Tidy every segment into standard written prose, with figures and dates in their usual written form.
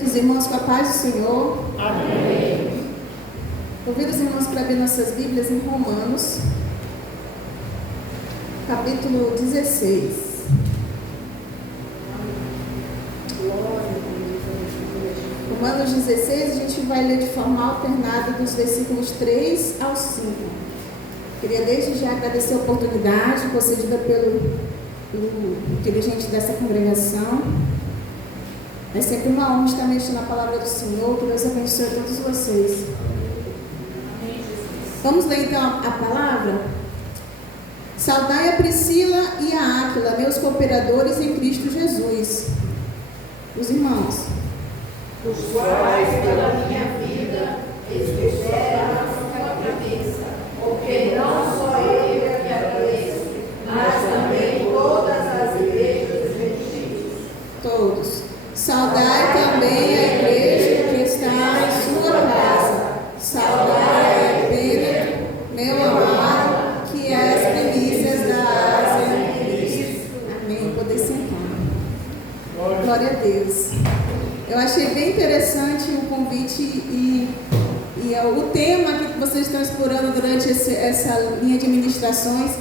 Os irmãos, com a paz do Senhor. Amém. Convido os irmãos para abrir nossas Bíblias em Romanos, capítulo 16. Romanos 16, a gente vai ler de forma alternada dos versículos 3 ao 5. Queria desde já agradecer a oportunidade concedida pelo dirigente dessa congregação. É sempre uma honra estar mexendo na palavra do Senhor. Que Deus abençoe a todos vocês. Vamos ler então a palavra? Saudai a Priscila e a Áquila, meus cooperadores em Cristo Jesus. Os irmãos. Os quais pela minha vida expuseram a sua cabeça, porque não só eu que agradeço, mas também todas as igrejas dos gentios. Todos. Saudai também a igreja que está em sua casa. Saudai a Epêneto, meu amado, que é as primícias da Ásia em Cristo. Amém. Poder sentar. Glória a Deus. Eu achei bem interessante o convite e o tema que vocês estão explorando durante essa linha de ministrações,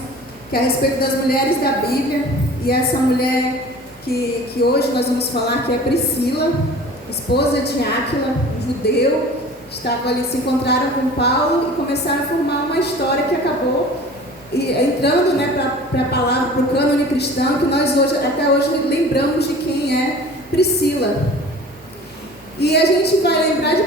que é a respeito das mulheres da Bíblia. E essa mulher que hoje nós vamos falar, que é Priscila, esposa de Áquila, judeu, estavam ali, se encontraram com Paulo e começaram a formar uma história que acabou entrando para a palavra, para o cânone cristão, que nós hoje, até hoje lembramos de quem é Priscila. E a gente vai lembrar de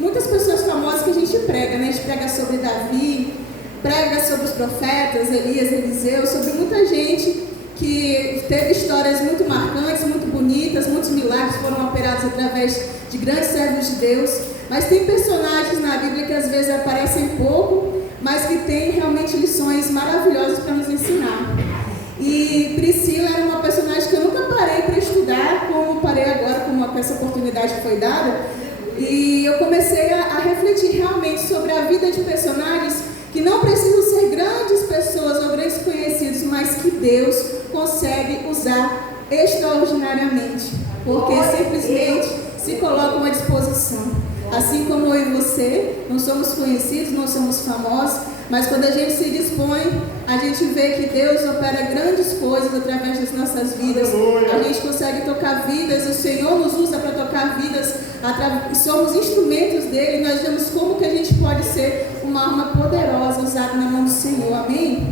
muitas pessoas famosas que a gente prega, né? A gente prega sobre Davi, prega sobre os profetas, Elias, Eliseu, sobre muita gente que teve histórias muito marcantes, muito bonitas, muitos milagres foram operados através de grandes servos de Deus. Mas tem personagens na Bíblia que às vezes aparecem pouco, mas que têm realmente lições maravilhosas para nos ensinar. E Priscila era uma personagem que eu nunca parei para estudar, como parei agora com essa oportunidade que foi dada. E eu comecei a refletir realmente sobre a vida de personagens que não precisam ser grandes pessoas ou grandes conhecidos, mas que Deus consegue usar extraordinariamente, porque simplesmente se colocam à disposição. Assim como eu e você, não somos conhecidos, não somos famosos, mas quando a gente se dispõe, a gente vê que Deus opera grandes coisas através das nossas vidas. A gente consegue tocar vidas, o Senhor nos usa para tocar vidas, somos instrumentos dele, e nós vemos como que a gente pode ser uma arma poderosa usada na mão do Senhor. Amém?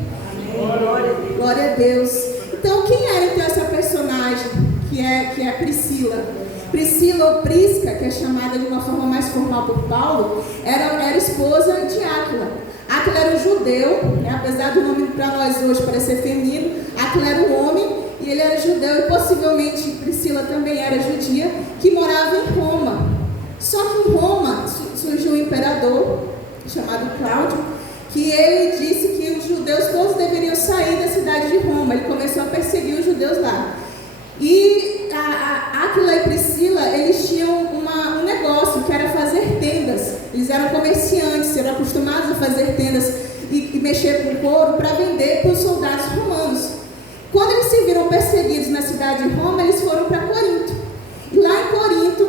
Amém. Glória a Deus. Então, quem era então essa personagem que é Priscila? Priscila ou Prisca, que é chamada de uma forma mais formal por Paulo, era esposa de Áquila. Áquila era um judeu, né? Apesar do nome para nós hoje parecer feminino, Áquila era um homem e ele era judeu, e possivelmente Priscila também era judia, que morava em Roma. Só que em Roma surgiu um imperador chamado Cláudio, que ele disse que os judeus todos deveriam sair da cidade de Roma. Ele começou a perseguir os judeus lá. E a Áquila e Priscila, eles tinham um negócio que era fazer tendas. Eles eram comerciantes, eram acostumados a fazer tendas e mexer com couro para vender para os soldados romanos. Quando eles se viram perseguidos na cidade de Roma, eles foram para Corinto. E lá em Corinto,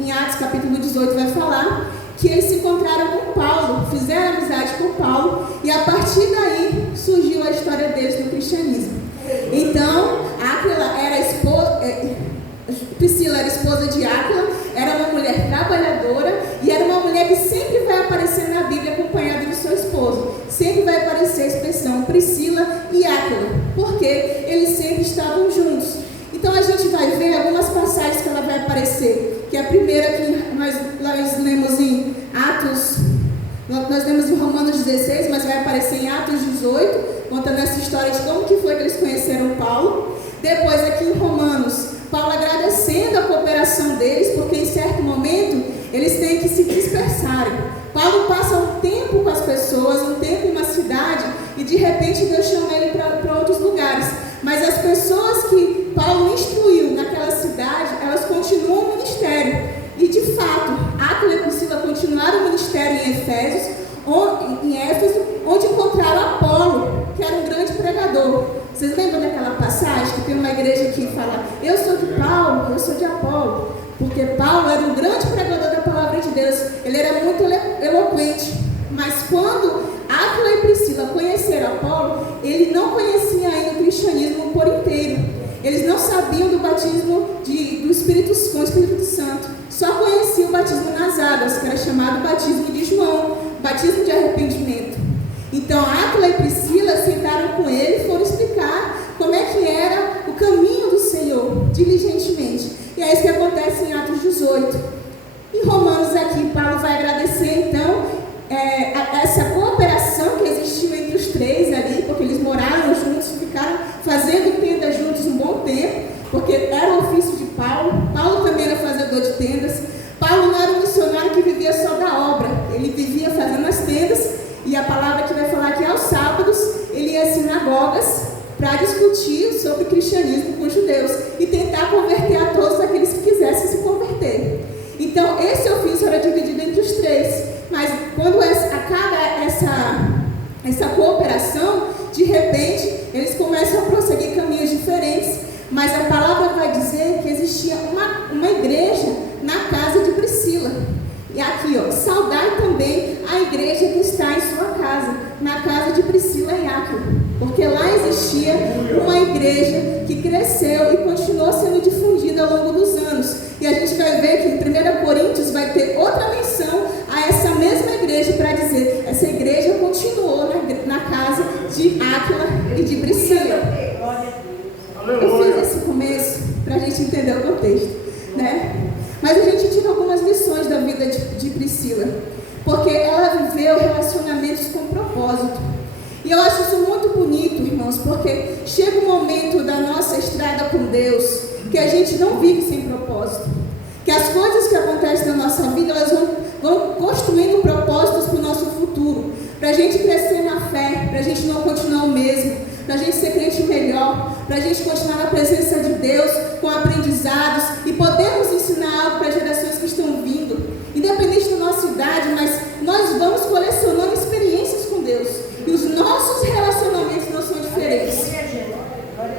em Atos capítulo 18, vai falar que eles se encontraram com Paulo, fizeram amizade com Paulo, e a partir daí surgiu a história deles no cristianismo. Então, Priscila era esposa de Áquila, era uma mulher trabalhadora e era uma mulher que sempre vai aparecer na Bíblia acompanhada de seu esposo. Sempre vai aparecer a expressão Priscila e Áquila, porque eles sempre estavam juntos. Então a gente vai ver algumas passagens que ela vai aparecer, que a primeira que nós lemos em Atos, nós lemos em Romanos 16, mas vai aparecer em Atos 18, contando essa história de como que foi que eles conheceram Paulo. Depois aqui em Romanos, Paulo agradecendo a cooperação deles, porque em certo momento eles têm que se dispersarem. Paulo passa um tempo com as pessoas, um tempo em uma cidade, e de repente Deus chama ele para outros lugares. Mas as pessoas que Paulo instruiu naquela cidade, elas continuam o ministério. E de fato, Áquila e Priscila continuaram o ministério em Éfeso, onde encontraram Apolo, que era um grande pregador. Vocês lembram daquela passagem que tem uma igreja que fala: eu sou de Paulo, eu sou de Apolo, porque Paulo Deus, ele era muito eloquente. Mas quando Áquila e Priscila conheceram Apolo, ele não conhecia ainda o cristianismo por inteiro. Eles não sabiam do batismo com o Espírito Santo. Só conheciam o batismo nas águas, que era chamado batismo de João, batismo de arrependimento. Então Áquila e Priscila sentaram com ele e foram explicar como é que era o caminho do Senhor, diligentemente. E é isso que acontece em Atos 18. Em Romanos aqui, Paulo vai agradecer então essa cooperação que existiu entre os três ali, porque eles moraram juntos, ficaram fazendo tenda juntos um bom tempo, porque era o ofício de Paulo. Paulo também era fazedor de tendas. Paulo não era um missionário que vivia só da obra, ele vivia fazendo as tendas, e a palavra que vai falar que aos sábados ele ia às sinagogas para discutir sobre o cristianismo com os judeus e tentar converter a todos aqueles que quisessem se converter. Então esse ofício era dividido entre os três, mas quando acaba essa cooperação, de repente eles começam a prosseguir caminhos diferentes, mas a palavra vai dizer que existia uma igreja na casa de Priscila. E aqui, saudai também a igreja que está em sua casa, na casa de Priscila e Áquila, porque lá existia uma igreja que cresceu e continuou sendo difundida ao longo dos anos. E a gente vai ver que em 1 Coríntios vai ter outra menção a essa mesma igreja para dizer, essa igreja continuou na casa de Áquila e de Priscila. Eu fiz esse começo para a gente entender o contexto, né? Mas a gente tira algumas lições da vida de Priscila, porque ela viveu relacionamentos com propósito. E eu acho isso muito bonito, irmãos, porque chega um momento da nossa estrada com Deus que a gente não vive sem propósito. Que as coisas que acontecem na nossa vida, elas vão construindo propósitos para o nosso futuro, para a gente crescer na fé, para a gente não continuar o mesmo, para a gente ser crente melhor, para a gente continuar na presença de Deus, com aprendizados e podermos ensinar algo para as gerações que estão vindo, independente da nossa idade, mas nós vamos colecionando experiências com Deus, e os nossos relacionamentos não são diferentes.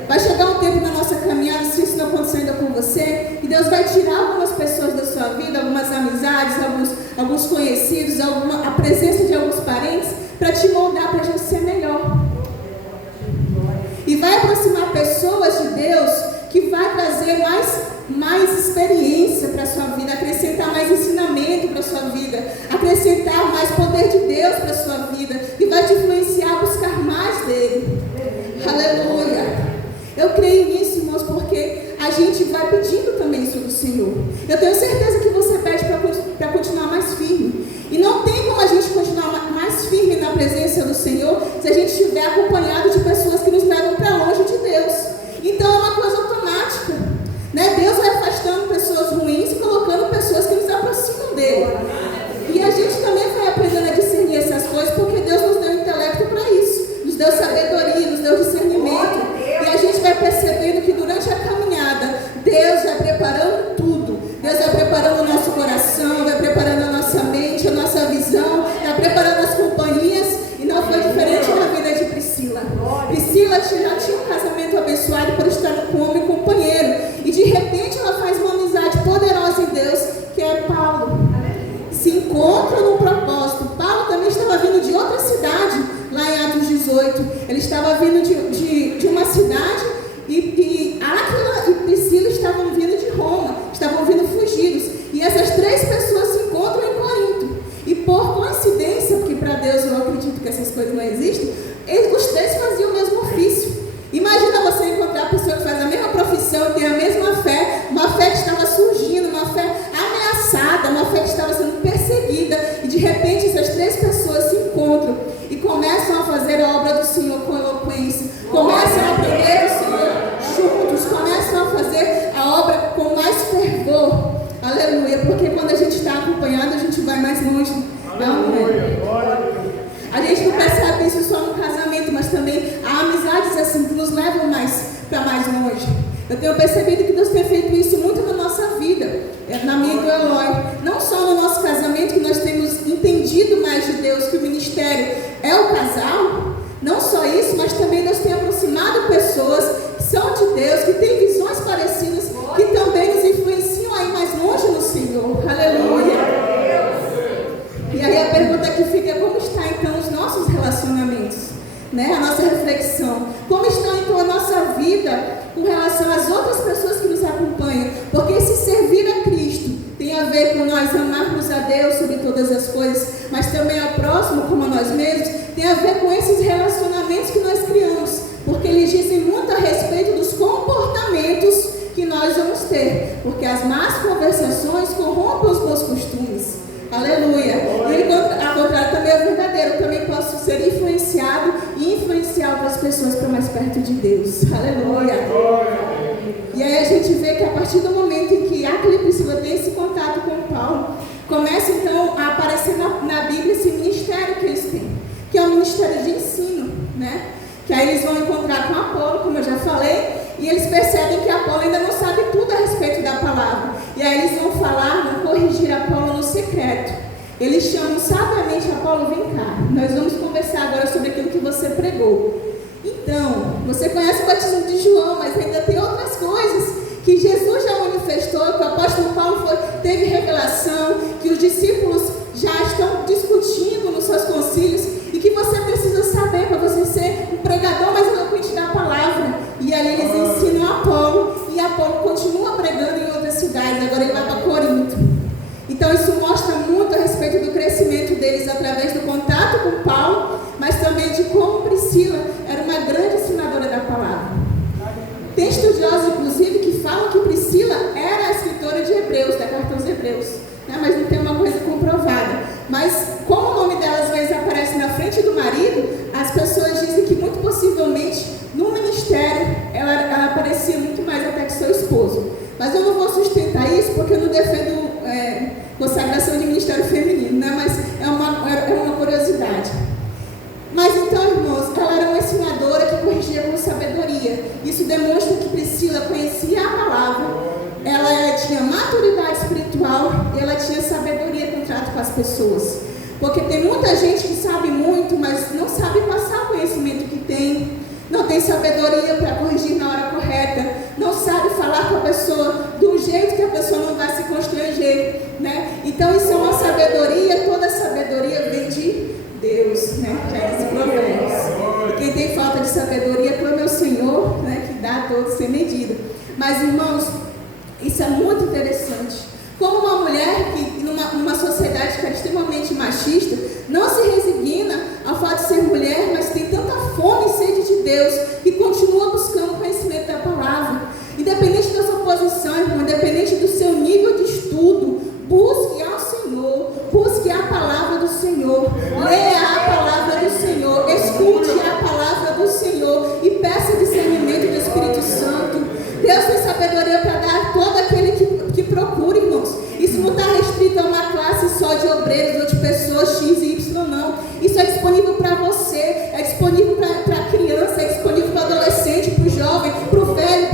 Vai chegar um tempo na nossa caminhada, se isso não acontecer ainda com você, e Deus vai tirar algumas pessoas da sua vida, algumas amizades, alguns conhecidos, a presença de alguns parentes, para te moldar, para a gente ser melhor. E vai aproximar pessoas de Deus que vai trazer mais experiência para a sua vida, acrescentar mais ensinamento para a sua vida, acrescentar mais poder de Deus para a sua vida, e vai te influenciar a buscar mais dele. Aleluia! Eu creio nisso, irmãos, porque a gente vai pedindo também isso do Senhor. Eu tenho certeza que você pede para continuar mais firme. E não tem como a gente continuar mais firme na presença do Senhor se a gente estiver acompanhado de pessoas que nos levam para longe de Deus. Então é uma coisa automática, né? Deus vai afastando pessoas ruins e colocando pessoas que nos aproximam dele. E a gente também vai aprendendo a discernir essas coisas, porque Deus nos deu intelecto para isso, nos deu sabedoria, nos deu discernimento. E a gente vai percebendo que durante a caminhada, Deus vai preparando tudo. Deus vai preparando o nosso coração, vai preparando a nossa mente, a nossa visão, vai preparando as companhias. E não foi diferente na vida de Priscila. Priscila já tinha um casamento abençoado por estar com um homem companheiro. E de repente ela faz uma amizade poderosa em Deus, que é Paulo. Se encontra num propósito. Paulo também estava vindo de outra cidade, lá em Atos 18. Ele estava vindo de uma cidade e Áquila e Priscila estavam vindo de Roma, estavam vindo fugidos. E essas três pessoas se encontram em Corinto. E por coincidência, porque para Deus eu acredito que essas coisas não existem, os três faziam o mesmo ofício. Imagina você encontrar a pessoa que faz a mesma profissão, tem a mesma fé, uma fé que estava surgindo, uma fé ameaçada, uma fé que estava sendo perseguida, e de repente essas três pessoas se encontram e começam a fazer a obra do Senhor com eloquência, começam a aprender o Senhor juntos, começam a fazer a obra com mais fervor. Aleluia, porque quando a gente está acompanhado, a gente vai mais longe. Aleluia. A gente não percebe isso só no casamento, mas também há amizades assim que nos levam para mais longe. Eu tenho percebido que Deus tem feito isso muito na nossa vida, na minha e do Eloy. Não só no nosso casamento, que nós temos entendido mais de Deus, que o ministério é o casal. Não só isso, mas também Deus tem aproximado pessoas que são de Deus, que têm visões parecidas, que também nos influenciam a ir mais longe no Senhor. Aleluia. né, a nossa reflexão. Como está então a nossa vida com relação às outras pessoas que nos acompanham? Porque esse servir a Cristo tem a ver com nós amarmos a Deus sobre todas as coisas, mas também ao próximo como a nós mesmos, tem a ver com esses relacionamentos que nós criamos, porque eles dizem muito a respeito dos comportamentos que nós vamos ter, porque as más conversações corrompem os bons costumes. Aleluia. E ao contrário também é verdadeiro. Eu também posso ser influenciado e influenciar outras pessoas para mais perto de Deus. Aleluia. E aí a gente vê que a partir do momento em que Áquila e Priscila têm esse contato com Paulo, começa então a aparecer na Bíblia esse ministério que eles têm, que é um ministério de ensino, né? Que aí eles vão encontrar com Apolo, como eu já falei, e eles percebem que Apolo ainda não sabe tudo a respeito da palavra. E aí eles vão falar, vão corrigir Apolo no secreto. Eles chamam sabiamente Apolo, vem cá, nós vamos conversar agora sobre aquilo que você pregou. Então, você conhece o batismo de João, mas ainda tem outras coisas que Jesus já manifestou, que o apóstolo Paulo teve revelação, que os discípulos já estão discutindo nos seus concílios, e que você precisa saber para você ser um pregador mais eloquente da palavra. E aí eles ensinam Apolo, e Apolo continua pregando em outras cidades. Agora ele vai para Corinto. Então isso mostra muito a respeito do crescimento deles através do contato com Paulo, mas também de como Priscila era uma grande ensinadora da palavra. Tem estudiosos, inclusive, que falam que Priscila era a escritora de Hebreus, da carta aos Hebreus, né? Mas não tem uma coisa comprovada. Mas como o nome dela às vezes aparece na frente do marido, as pessoas dizem que muito possivelmente no ministério ela aparecia muito mais até que seu esposo. Mas eu não vou sustentar isso porque eu não defendo consagração de ministério feminino, né? Mas é uma curiosidade. Mas então, irmãos, ela era uma ensinadora que corrigia com sabedoria. Isso demonstra que Priscila conhecia a palavra, ela tinha maturidade espiritual e ela tinha sabedoria no trato com as pessoas. Porque tem muita gente que sabe muito, mas não sabe passar o conhecimento que tem, não tem sabedoria para corrigir na hora correta, não sabe falar com a pessoa do jeito que a pessoa não vai se constranger, né? Então isso é uma sabedoria, toda sabedoria vem de Deus, né? Já diz Provérbios. E quem tem falta de sabedoria, clame ao Senhor, né? Que dá a todos sem medida. Mas, irmãos, isso é muito interessante. Como uma mulher que, numa sociedade que é extremamente machista, não se resigna ao fato de ser mulher, mas tem tanta fome e sede de Deus e continua buscando o conhecimento da palavra. Independente da sua posição, irmão, independente do seu nível de estudo, busque ao Senhor, busque a palavra do Senhor, leia a palavra do Senhor, escute a palavra do Senhor e peça discernimento do Espírito Santo. Deus tem sabedoria para dar a todo aquele que procura, irmãos. Isso não está restrito a uma classe só de obreiros ou de pessoas X e Y, não. Isso é disponível para você, é disponível para a criança, é disponível para o adolescente, para o jovem, para o velho,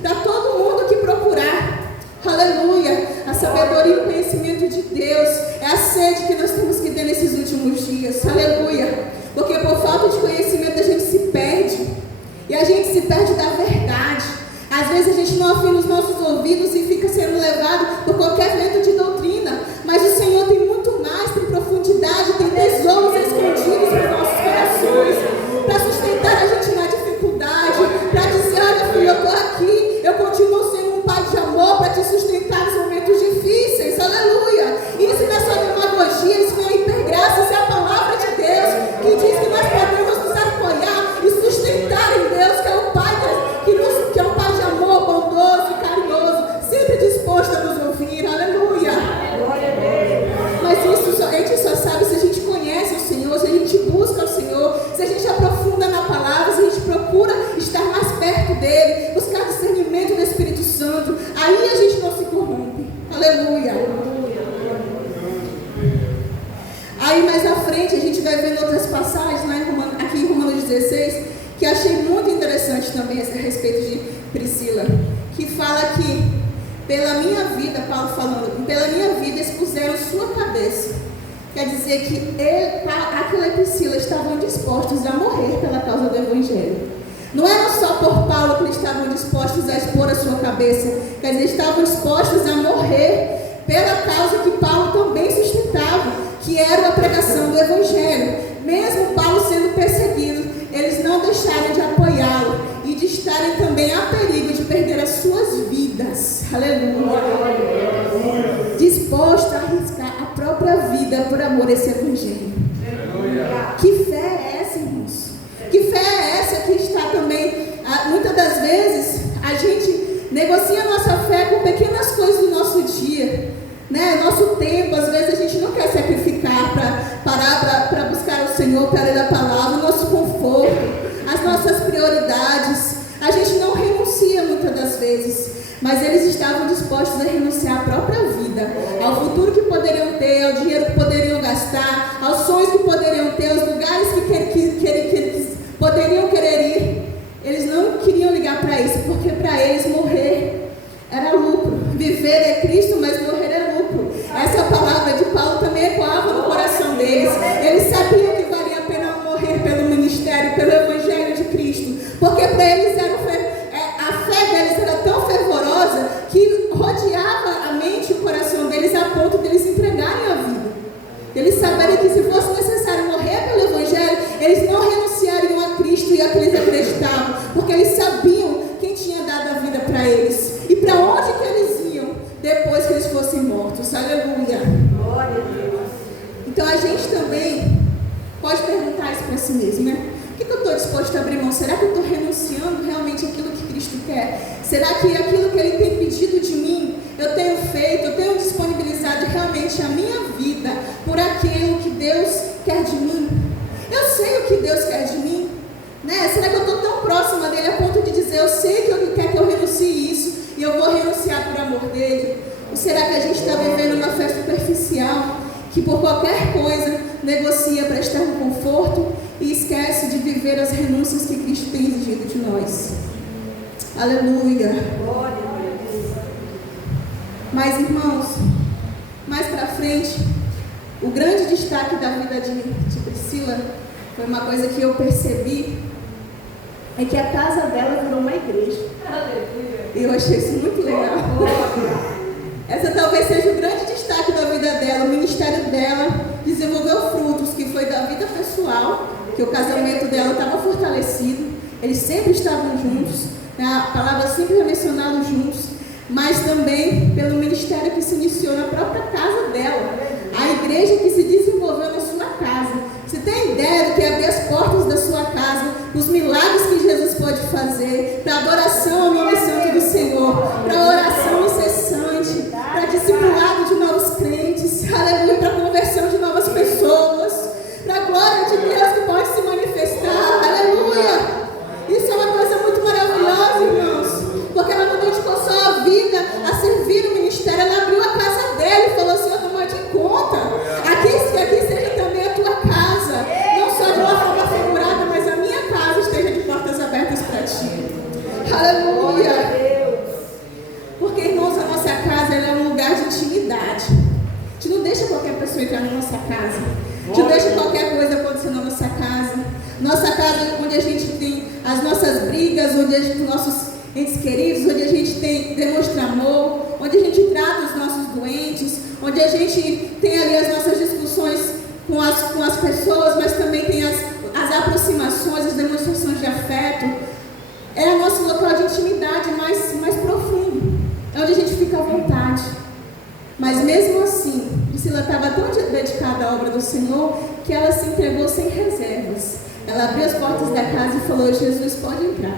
para todo mundo que procurar. Aleluia! A sabedoria e o conhecimento de Deus é a sede que nós temos que ter nesses últimos dias. Aleluia! Porque por falta de conhecimento a gente se perde. E a gente se perde da verdade. Às vezes a gente não afina os nossos ouvidos e fica sendo levado por qualquer vento de doutrina. Mas o Senhor tem muito mais, tem profundidade, tem tesouros escondidos nos nossos corações. Para sustentar a gente na dificuldade. Para dizer, olha filho, eu estou aqui. Eu continuo sendo um pai de amor para te sustentar nos momentos difíceis. Aleluia! Isso não é só demagogia, isso não é hipergraça, isso é a palavra de Deus. Que diz que nós podemos nos apoiar e sustentar em Deus, que é o Pai que é um Pai de amor, bondoso e carinhoso, sempre disposto a nos ouvir. Aleluia! Mas isso a gente só sabe se a gente conhece o Senhor, se a gente busca o Senhor, se a gente aprofunda na palavra, se a gente procura estar mais perto dele, buscar discernimento do Espírito Santo. Aí a gente não se corrompe. Aleluia! Aí mais à frente a gente vai vendo outras passagens lá aqui em Romanos 16, que achei muito interessante também a respeito de Priscila, que fala que pela minha vida, Paulo falando, pela minha vida expuseram sua cabeça. Quer dizer que Áquila e Priscila estavam dispostos a morrer pela causa do Evangelho. Não era só por Paulo que eles estavam dispostos a expor a sua cabeça, quer dizer, estavam dispostos a morrer pela causa que Paulo também sustentava, que era a pregação do Evangelho. Mesmo Paulo sendo perseguido, eles deixarem de apoiá-lo e de estarem também a perigo de perder as suas vidas. Aleluia. Disposto a arriscar a própria vida por amor a esse evangelho. Que fé é essa, irmãos? Que fé é essa que está também, muitas das vezes, a gente negocia a nossa fé com pequenas coisas do nosso dia, né? Nosso tempo, às vezes a gente não quer sacrificar para parar para buscar o Senhor, para ler a palavra, o nosso conforto, as nossas prioridades. A gente não renuncia muitas das vezes, mas eles estavam dispostos a renunciar à própria vida, ao futuro que poderiam ter, ao dinheiro que poderiam gastar, aos sonhos que poderiam ter, aos lugares que poderiam querer ir. Eles não queriam ligar para isso, porque para eles morrer era lucro. Viver é Cristo, mas morrer é lucro. Essa palavra de Paulo também ecoava no coração deles. Eles sabiam que valia a pena morrer pelo ministério, pelo evangelho de Cristo, porque para eles a fé deles era tão fervorosa que rodeava a mente e o coração deles a ponto de eles entregarem a vida. Eles saberem que se fosse necessário morrer pelo evangelho, eles não renunciariam a Cristo e a que eles acreditavam, porque eles sabiam quem tinha dado a vida para eles e para onde que eles iam depois que eles fossem mortos. Aleluia. Glória a Deus. Então a gente também pode perguntar isso para si mesmo, né? O que eu estou disposto a abrir mão? Será que eu estou renunciando realmente àquilo que Cristo quer? Será que aquilo que Ele tem pedido de mim, eu tenho feito, eu tenho disponibilizado realmente a minha vida por aquilo que Deus quer de mim? Eu sei o que Deus quer de mim, né? Será que eu estou tão próxima dele a ponto de dizer, eu sei que Ele quer que eu renuncie isso e eu vou renunciar por amor dele? Ou será que a gente está vivendo uma fé superficial, que por qualquer coisa negocia para estar no conforto e esquece de viver as renúncias que Cristo tem exigido de nós? Aleluia. Glória a Deus. Mas, irmãos, mais para frente, o grande destaque da vida de Priscila foi uma coisa que eu percebi, é que a casa dela virou uma igreja. E eu achei isso muito legal. Essa talvez seja o grande destaque da vida dela. O ministério dela desenvolveu frutos, que foi da vida pessoal, que o casamento dela estava fortalecido, eles sempre estavam juntos, né? A palavra sempre é mencionada juntos, mas também pelo ministério que se iniciou na própria casa dela, a igreja que se desenvolveu na sua casa. Você tem ideia do que é abrir as portas da sua casa, os milagres que Jesus pode fazer, para adoração ao nome santo do Senhor, para oração incessante, para discipulado de novos crentes, aleluia, para conversão de novas pessoas, para a glória de Deus que pode se manifestar, aleluia. Isso é uma coisa muito maravilhosa, irmãos, porque ela não dedicou só a vida a servir no ministério, ela abriu a casa dela e falou assim, eu tomo de conta, aqui seja também a tua casa, não só de uma forma figurada, mas a minha casa esteja de portas abertas para ti. Aleluia. Porque, irmãos, a nossa casa ela é um lugar de intimidade. A gente não deixa qualquer pessoa entrar na nossa casa. A gente não deixa qualquer coisa acontecer na nossa casa. Nossa casa é onde a gente tem as nossas brigas, onde a gente tem nossos entes queridos, onde a gente demonstra amor, onde a gente trata os nossos doentes, onde a gente tem ali as nossas discussões com as pessoas, mas também tem as aproximações, as demonstrações de afeto. É o nosso local de intimidade mais profundo, é onde a gente fica à vontade. Mas mesmo assim, Priscila estava tão dedicada à obra do Senhor que ela se entregou sem reservas. Ela abriu as portas da casa e falou, Jesus, pode entrar.